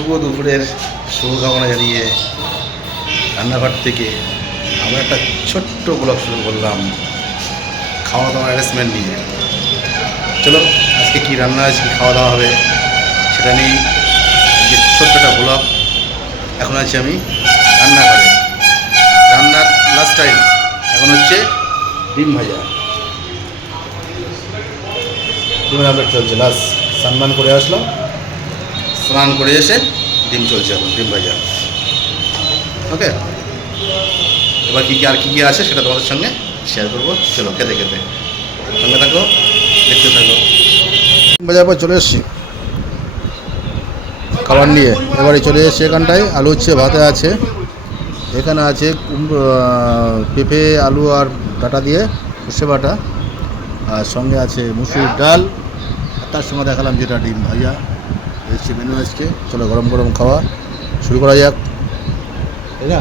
শুভ দুপুরের শুভকামনা জানিয়ে রান্নাঘর থেকে আমরা একটা ছোট্ট ব্লগ শুরু করলাম খাওয়া দাওয়া অ্যারেঞ্জমেন্ট নিয়ে। চলো, আজকে কি রান্না আছে, কি খাওয়া দাওয়া হবে সেটা নিয়ে আজকে ছোট্ট একটা ব্লগ। এখন আছি আমি রান্নাঘরে। রান্নার লাস্ট টাইম এখন হচ্ছে ডিম ভাজা। আমলেট চলছে লাস্ট স্নান করে আসলাম। স্নান করে এসে ডিম চলছে এখন, ডিম ভাজা। ওকে? এবার কী কী আর কী কী আছে সেটা তোমাদের সঙ্গে শেয়ার করব। চলো, খেতে খেতে। সঙ্গে থাকো, দেখতে থাকো। ডিম ভাজার পর চলে এসেছি। খাবার নিয়ে। এবারে চলে এসেছি এখানটায়। আলু হচ্ছে, ভাতে আছে। এখানে আছে পেঁপে, আলু আর ডাটা দিয়ে সর্ষে বাটা। আর সঙ্গে আছে মুসুর ডাল। তার সঙ্গে দেখালাম যেটা ডিম ভাইয়া এসছে মেনু আজকে। চলো গরম গরম খাওয়া। শুরু করা যাক। তাই না?